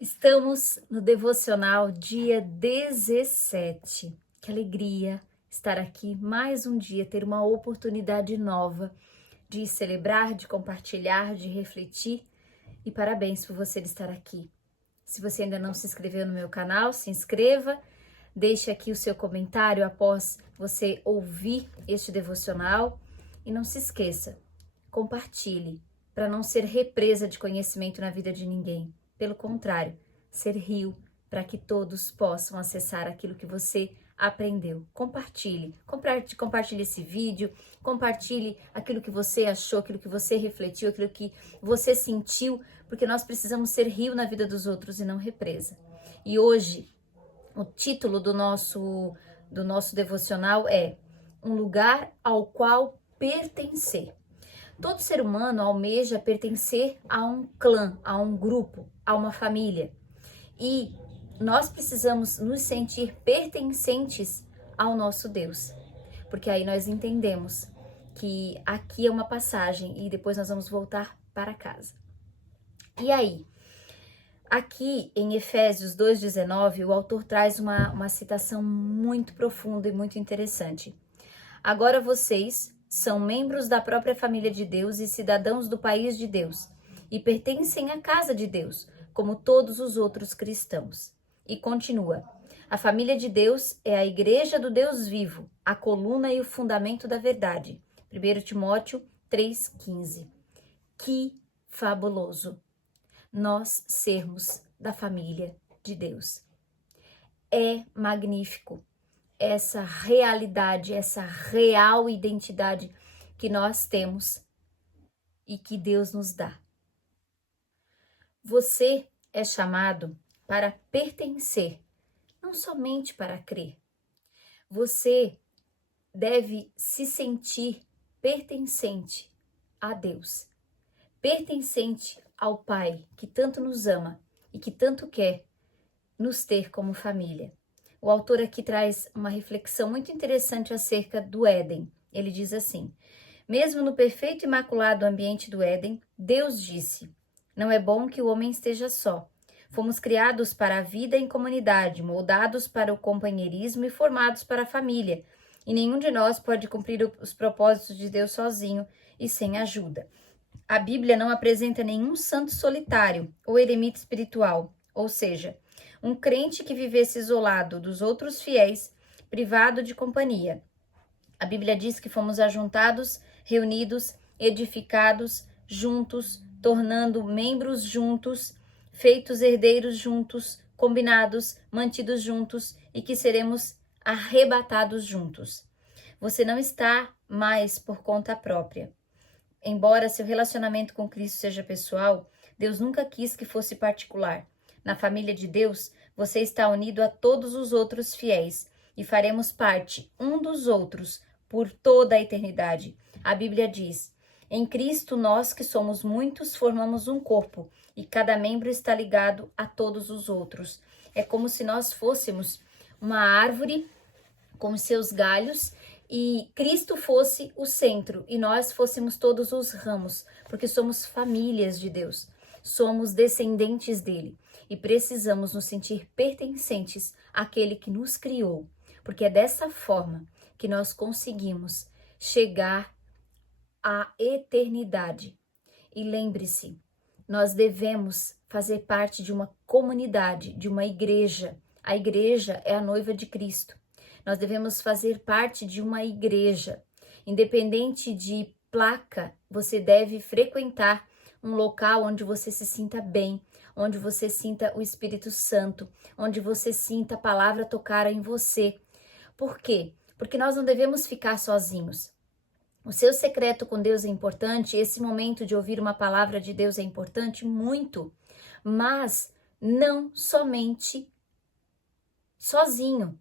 Estamos no devocional dia 17. Que alegria estar aqui mais um dia, ter uma oportunidade nova de celebrar, de compartilhar, de refletir. E parabéns por você estar aqui. Se você ainda não se inscreveu no meu canal, se inscreva, deixe aqui o seu comentário após você ouvir este devocional e não se esqueça, compartilhe para não ser represa de conhecimento na vida de ninguém. Pelo contrário, ser rio para que todos possam acessar aquilo que você aprendeu. Compartilhe esse vídeo, compartilhe aquilo que você achou, aquilo que você refletiu, aquilo que você sentiu, porque nós precisamos ser rio na vida dos outros e não represa. E hoje, o título do nosso devocional é Um Lugar ao Qual Pertencer. Todo ser humano almeja pertencer a um clã, a um grupo, a uma família. E nós precisamos nos sentir pertencentes ao nosso Deus. Porque aí nós entendemos que aqui é uma passagem e depois nós vamos voltar para casa. E aí, aqui em Efésios 2,19, o autor traz uma citação muito profunda e muito interessante. Agora vocês são membros da própria família de Deus e cidadãos do país de Deus, e pertencem à casa de Deus, como todos os outros cristãos. E continua: a família de Deus é a igreja do Deus vivo, a coluna e o fundamento da verdade. 1 Timóteo 3,15. Que fabuloso nós sermos da família de Deus. É magnífico essa realidade, essa real identidade que nós temos e que Deus nos dá. Você é chamado para pertencer, não somente para crer. Você deve se sentir pertencente a Deus, pertencente ao Pai que tanto nos ama e que tanto quer nos ter como família. O autor aqui traz uma reflexão muito interessante acerca do Éden. Ele diz assim: mesmo no perfeito e imaculado ambiente do Éden, Deus disse: não é bom que o homem esteja só. Fomos criados para a vida em comunidade, moldados para o companheirismo e formados para a família. E nenhum de nós pode cumprir os propósitos de Deus sozinho e sem ajuda. A Bíblia não apresenta nenhum santo solitário ou eremita espiritual, ou seja, um crente que vivesse isolado dos outros fiéis, privado de companhia. A Bíblia diz que fomos ajuntados, reunidos, edificados, juntos, tornando membros juntos, feitos herdeiros juntos, combinados, mantidos juntos e que seremos arrebatados juntos. Você não está mais por conta própria. Embora seu relacionamento com Cristo seja pessoal, Deus nunca quis que fosse particular. Na família de Deus, você está unido a todos os outros fiéis e faremos parte um dos outros por toda a eternidade. A Bíblia diz: em Cristo, nós que somos muitos formamos um corpo e cada membro está ligado a todos os outros. É como se nós fôssemos uma árvore com seus galhos e Cristo fosse o centro e nós fôssemos todos os ramos, porque somos famílias de Deus, somos descendentes dele e precisamos nos sentir pertencentes àquele que nos criou, porque é dessa forma que nós conseguimos chegar à eternidade. E lembre-se, nós devemos fazer parte de uma comunidade, de uma igreja. A igreja é a noiva de Cristo. Nós devemos fazer parte de uma igreja. Independente de placa, você deve frequentar um local onde você se sinta bem, onde você sinta o Espírito Santo, onde você sinta a palavra tocar em você. Por quê? Porque nós não devemos ficar sozinhos. O seu secreto com Deus é importante, esse momento de ouvir uma palavra de Deus é importante, muito, mas não somente sozinho.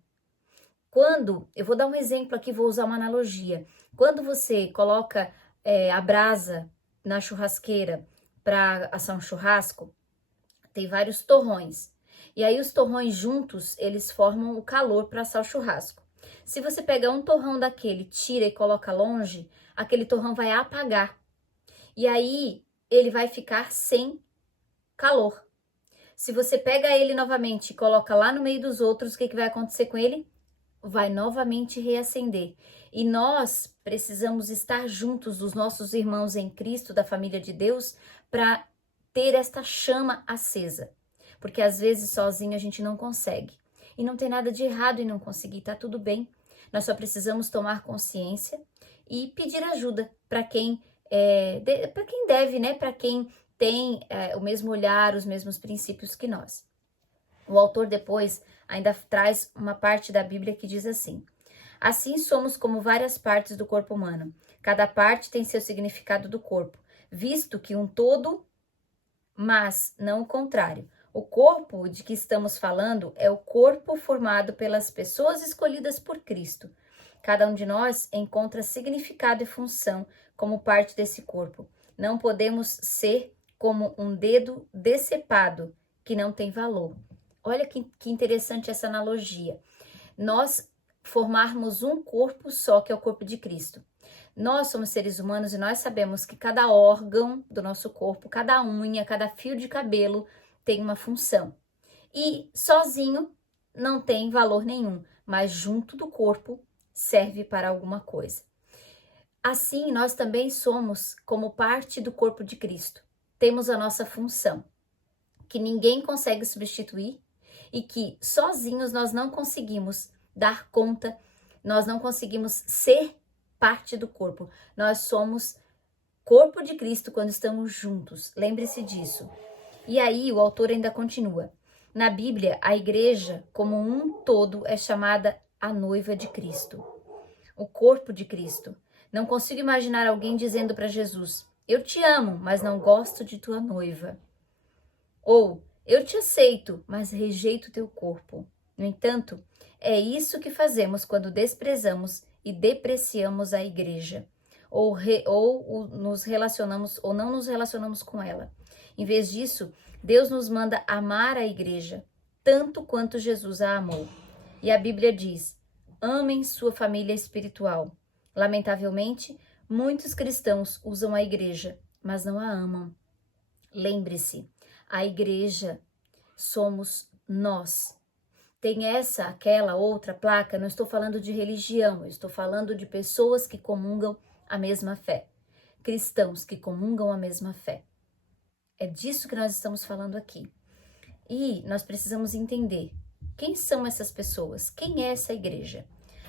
Eu vou dar um exemplo aqui, vou usar uma analogia. Quando você coloca a brasa na churrasqueira para assar um churrasco, tem vários torrões. E aí os torrões juntos, eles formam o calor para assar o churrasco. Se você pegar um torrão daquele, tira e coloca longe, aquele torrão vai apagar. E aí ele vai ficar sem calor. Se você pega ele novamente e coloca lá no meio dos outros, o que vai acontecer com ele? Vai novamente reacender. E nós precisamos estar juntos dos nossos irmãos em Cristo, da família de Deus, para ter esta chama acesa. Porque às vezes sozinho a gente não consegue. E não tem nada de errado em não conseguir, tá tudo bem. Nós só precisamos tomar consciência e pedir ajuda para quem deve, né? Para quem tem o mesmo olhar, os mesmos princípios que nós. O autor depois ainda traz uma parte da Bíblia que diz assim: assim somos como várias partes do corpo humano. Cada parte tem seu significado do corpo, visto que um todo, mas não o contrário. O corpo de que estamos falando é o corpo formado pelas pessoas escolhidas por Cristo. Cada um de nós encontra significado e função como parte desse corpo. Não podemos ser como um dedo decepado que não tem valor. Olha que interessante essa analogia. Nós formarmos um corpo só, que é o corpo de Cristo. Nós somos seres humanos e nós sabemos que cada órgão do nosso corpo, cada unha, cada fio de cabelo tem uma função. E sozinho não tem valor nenhum, mas junto do corpo serve para alguma coisa. Assim, nós também somos como parte do corpo de Cristo. Temos a nossa função, que ninguém consegue substituir e que sozinhos nós não conseguimos dar conta, nós não conseguimos ser parte do corpo. Nós somos corpo de Cristo quando estamos juntos. Lembre-se disso. E aí o autor ainda continua. Na Bíblia, a igreja como um todo é chamada a noiva de Cristo. O corpo de Cristo. Não consigo imaginar alguém dizendo para Jesus: eu te amo, mas não gosto de tua noiva. Ou, eu te aceito, mas rejeito teu corpo. No entanto, é isso que fazemos quando desprezamos e depreciamos a igreja. Ou nos relacionamos ou não nos relacionamos com ela. Em vez disso, Deus nos manda amar a igreja, tanto quanto Jesus a amou. E a Bíblia diz: amem sua família espiritual. Lamentavelmente, muitos cristãos usam a igreja, mas não a amam. Lembre-se, a igreja somos nós. Tem essa, aquela, outra placa, não estou falando de religião, eu estou falando de pessoas que comungam a mesma fé. Cristãos que comungam a mesma fé. É disso que nós estamos falando aqui. E nós precisamos entender quem são essas pessoas, quem é essa igreja.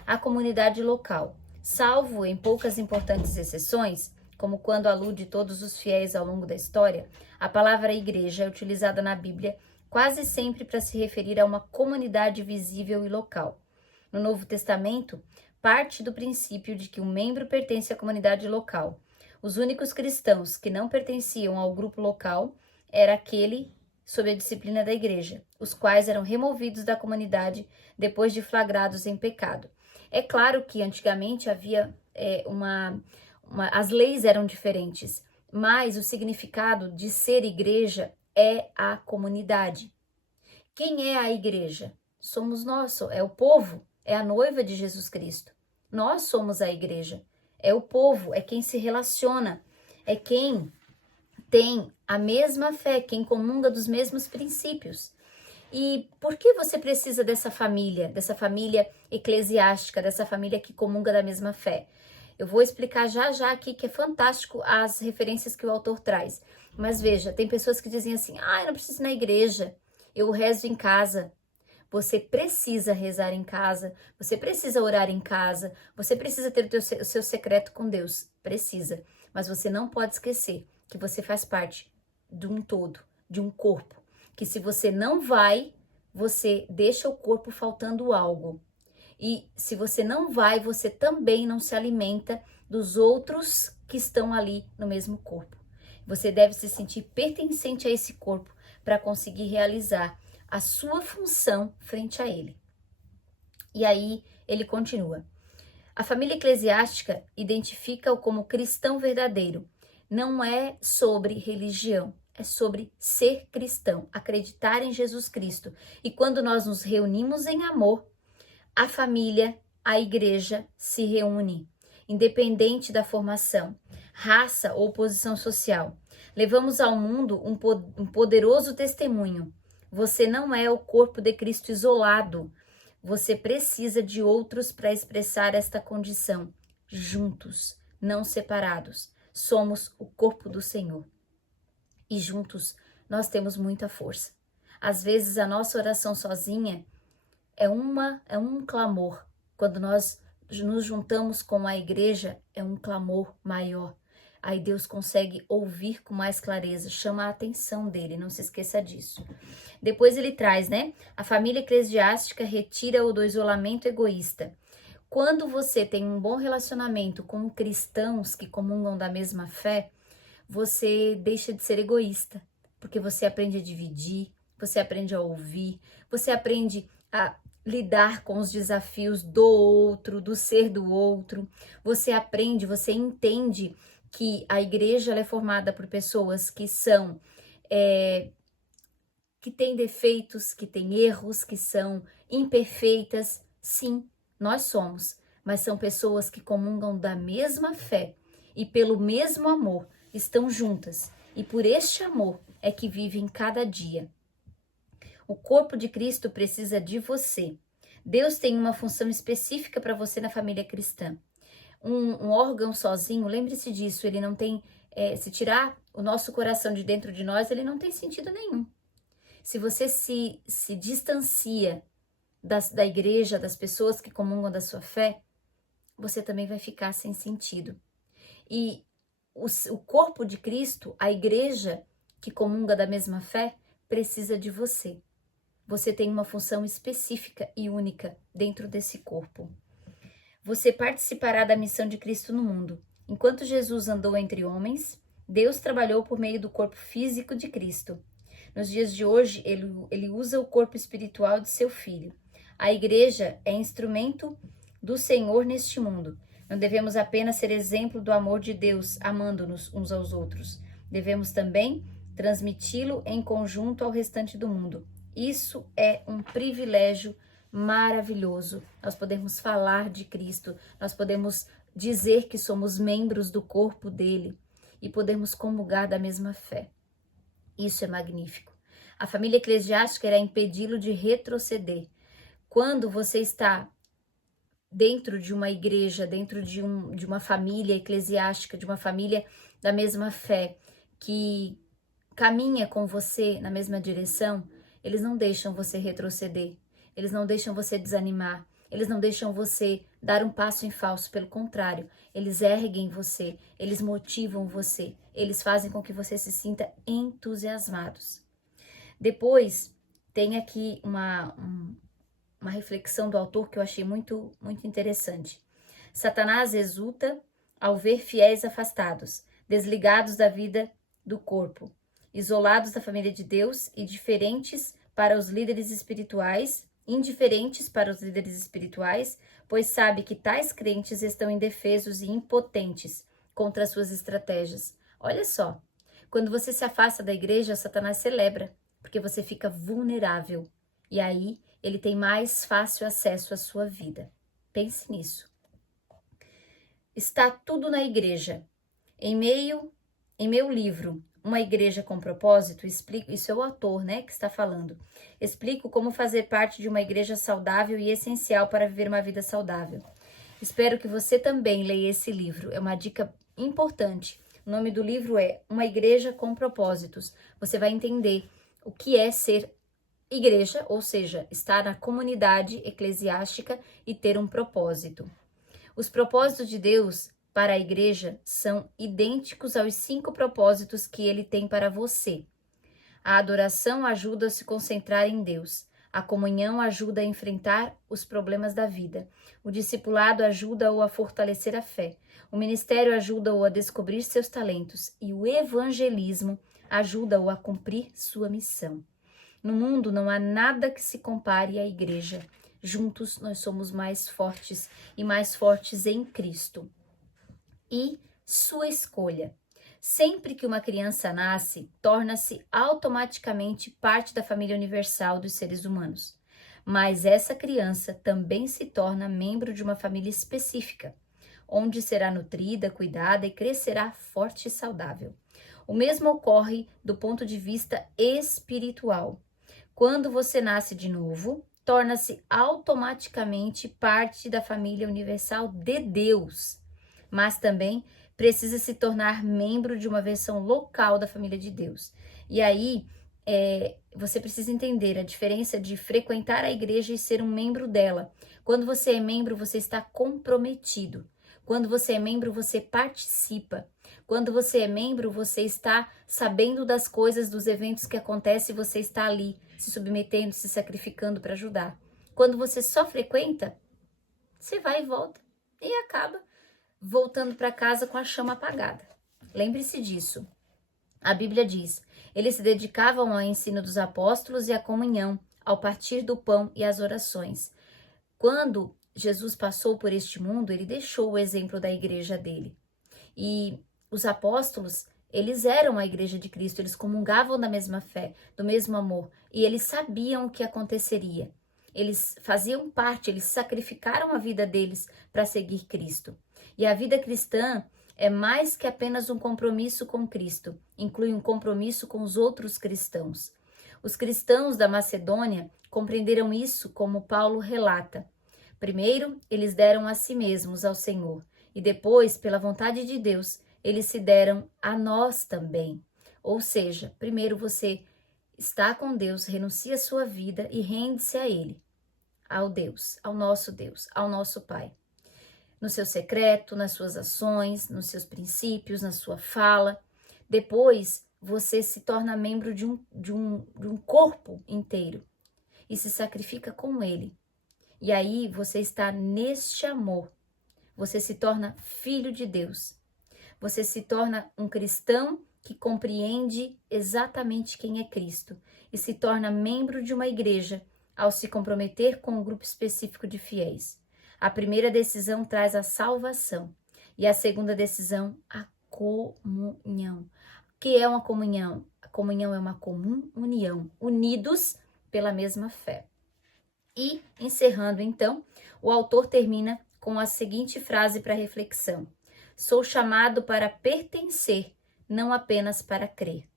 A comunidade local, salvo em poucas importantes exceções, como quando alude todos os fiéis ao longo da história, a palavra igreja é utilizada na Bíblia quase sempre para se referir a uma comunidade visível e local. No Novo Testamento, parte do princípio de que um membro pertence à comunidade local. Os únicos cristãos que não pertenciam ao grupo local era aquele sob a disciplina da igreja, os quais eram removidos da comunidade depois de flagrados em pecado. É claro que antigamente havia as leis eram diferentes, mas o significado de ser igreja é a comunidade. Quem é a igreja? Somos nós, é o povo, é a noiva de Jesus Cristo. Nós somos a igreja, é o povo, é quem se relaciona, é quem tem a mesma fé, quem comunga dos mesmos princípios. E por que você precisa dessa família eclesiástica, dessa família que comunga da mesma fé? Eu vou explicar já aqui, que é fantástico as referências que o autor traz. Mas veja, tem pessoas que dizem assim: eu não preciso ir na igreja, eu rezo em casa. Você precisa rezar em casa, você precisa orar em casa, você precisa ter o seu secreto com Deus, precisa. Mas você não pode esquecer que você faz parte de um todo, de um corpo. Que se você não vai, você deixa o corpo faltando algo. E se você não vai, você também não se alimenta dos outros que estão ali no mesmo corpo. Você deve se sentir pertencente a esse corpo para conseguir realizar a sua função frente a ele. E aí ele continua. A família eclesiástica identifica-o como cristão verdadeiro. Não é sobre religião, é sobre ser cristão, acreditar em Jesus Cristo. E quando nós nos reunimos em amor, a família, a igreja se reúne, independente da formação, raça ou posição social. Levamos ao mundo um poderoso testemunho. Você não é o corpo de Cristo isolado. Você precisa de outros para expressar esta condição. Juntos, não separados. Somos o corpo do Senhor. E juntos nós temos muita força. Às vezes a nossa oração sozinha é um clamor. Quando nós nos juntamos com a igreja, é um clamor maior. Aí Deus consegue ouvir com mais clareza, chama a atenção dele, não se esqueça disso. Depois ele traz, né? A família eclesiástica retira-o do isolamento egoísta. Quando você tem um bom relacionamento com cristãos que comungam da mesma fé, você deixa de ser egoísta, porque você aprende a dividir, você aprende a ouvir, você aprende a lidar com os desafios do outro, do ser do outro. Você aprende, você entende que a igreja ela é formada por pessoas que são, que têm defeitos, que têm erros, que são imperfeitas. Sim, nós somos, mas são pessoas que comungam da mesma fé e pelo mesmo amor estão juntas. E por este amor é que vivem cada dia. O corpo de Cristo precisa de você. Deus tem uma função específica para você na família cristã. Um órgão sozinho, lembre-se disso, ele não tem, se tirar o nosso coração de dentro de nós, ele não tem sentido nenhum. Se você se distancia da igreja, das pessoas que comungam da sua fé, você também vai ficar sem sentido. E o corpo de Cristo, a igreja que comunga da mesma fé, precisa de você. Você tem uma função específica e única dentro desse corpo. Você participará da missão de Cristo no mundo. Enquanto Jesus andou entre homens, Deus trabalhou por meio do corpo físico de Cristo. Nos dias de hoje, ele usa o corpo espiritual de seu Filho. A igreja é instrumento do Senhor neste mundo. Não devemos apenas ser exemplo do amor de Deus, amando-nos uns aos outros. Devemos também transmiti-lo em conjunto ao restante do mundo. Isso é um privilégio maravilhoso. Nós podemos falar de Cristo, nós podemos dizer que somos membros do corpo dele e podemos comungar da mesma fé. Isso é magnífico. A família eclesiástica irá impedi-lo de retroceder. Quando você está dentro de uma igreja, dentro de uma família eclesiástica, de uma família da mesma fé, que caminha com você na mesma direção, eles não deixam você retroceder, eles não deixam você desanimar, eles não deixam você dar um passo em falso, pelo contrário, eles erguem você, eles motivam você, eles fazem com que você se sinta entusiasmados. Depois, tem aqui uma reflexão do autor que eu achei muito, muito interessante. Satanás exulta ao ver fiéis afastados, desligados da vida do corpo, isolados da família de Deus e indiferentes para os líderes espirituais, pois sabe que tais crentes estão indefesos e impotentes contra as suas estratégias. Olha só, quando você se afasta da igreja, Satanás celebra, porque você fica vulnerável. E aí, ele tem mais fácil acesso à sua vida. Pense nisso. Está tudo na igreja. Em meu livro, Uma Igreja com Propósito, explico, isso é o autor, né, que está falando. Explico como fazer parte de uma igreja saudável e essencial para viver uma vida saudável. Espero que você também leia esse livro. É uma dica importante. O nome do livro é Uma Igreja com Propósitos. Você vai entender o que é ser igreja, ou seja, estar na comunidade eclesiástica e ter um propósito. Os propósitos de Deus para a igreja são idênticos aos 5 propósitos que ele tem para você. A adoração ajuda a se concentrar em Deus. A comunhão ajuda a enfrentar os problemas da vida. O discipulado ajuda-o a fortalecer a fé. O ministério ajuda-o a descobrir seus talentos. E o evangelismo ajuda-o a cumprir sua missão. No mundo não há nada que se compare à igreja. Juntos nós somos mais fortes e mais fortes em Cristo. E sua escolha. Sempre que uma criança nasce, torna-se automaticamente parte da família universal dos seres humanos. Mas essa criança também se torna membro de uma família específica, onde será nutrida, cuidada e crescerá forte e saudável. O mesmo ocorre do ponto de vista espiritual. Quando você nasce de novo, torna-se automaticamente parte da família universal de Deus, mas também precisa se tornar membro de uma versão local da família de Deus. E aí, você precisa entender a diferença de frequentar a igreja e ser um membro dela. Quando você é membro, você está comprometido. Quando você é membro, você participa. Quando você é membro, você está sabendo das coisas, dos eventos que acontecem, e você está ali, se submetendo, se sacrificando para ajudar. Quando você só frequenta, você vai e volta e acaba voltando para casa com a chama apagada. Lembre-se disso. A Bíblia diz: eles se dedicavam ao ensino dos apóstolos e à comunhão, ao partir do pão e às orações. Quando Jesus passou por este mundo, ele deixou o exemplo da igreja dele. E os apóstolos, eles eram a igreja de Cristo, eles comungavam da mesma fé, do mesmo amor, e eles sabiam o que aconteceria. Eles faziam parte, eles sacrificaram a vida deles para seguir Cristo. E a vida cristã é mais que apenas um compromisso com Cristo, inclui um compromisso com os outros cristãos. Os cristãos da Macedônia compreenderam isso como Paulo relata. Primeiro, eles deram a si mesmos ao Senhor, e depois, pela vontade de Deus, eles se deram a nós também. Ou seja, primeiro você está com Deus, renuncia a sua vida e rende-se a Ele, ao Deus, ao nosso Pai. No seu secreto, nas suas ações, nos seus princípios, na sua fala. Depois, você se torna membro de um corpo inteiro e se sacrifica com Ele. E aí, você está neste amor. Você se torna filho de Deus. Você se torna um cristão que compreende exatamente quem é Cristo e se torna membro de uma igreja ao se comprometer com um grupo específico de fiéis. A primeira decisão traz a salvação e a segunda decisão, a comunhão. O que é uma comunhão? A comunhão é uma comum união, unidos pela mesma fé. E, encerrando então, o autor termina com a seguinte frase para reflexão: sou chamado para pertencer, não apenas para crer.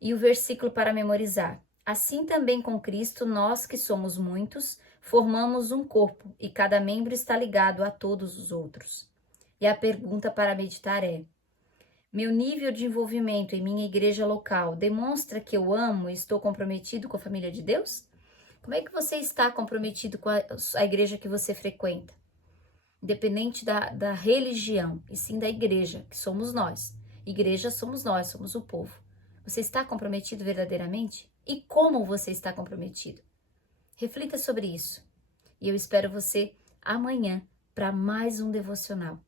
E o versículo para memorizar: assim também com Cristo, nós que somos muitos, formamos um corpo e cada membro está ligado a todos os outros. E a pergunta para meditar é: meu nível de envolvimento em minha igreja local demonstra que eu amo e estou comprometido com a família de Deus? Como é que você está comprometido com a igreja que você frequenta? Independente da religião, e sim da igreja, que somos nós. Igreja somos nós, somos o povo. Você está comprometido verdadeiramente? E como você está comprometido? Reflita sobre isso. E eu espero você amanhã para mais um devocional.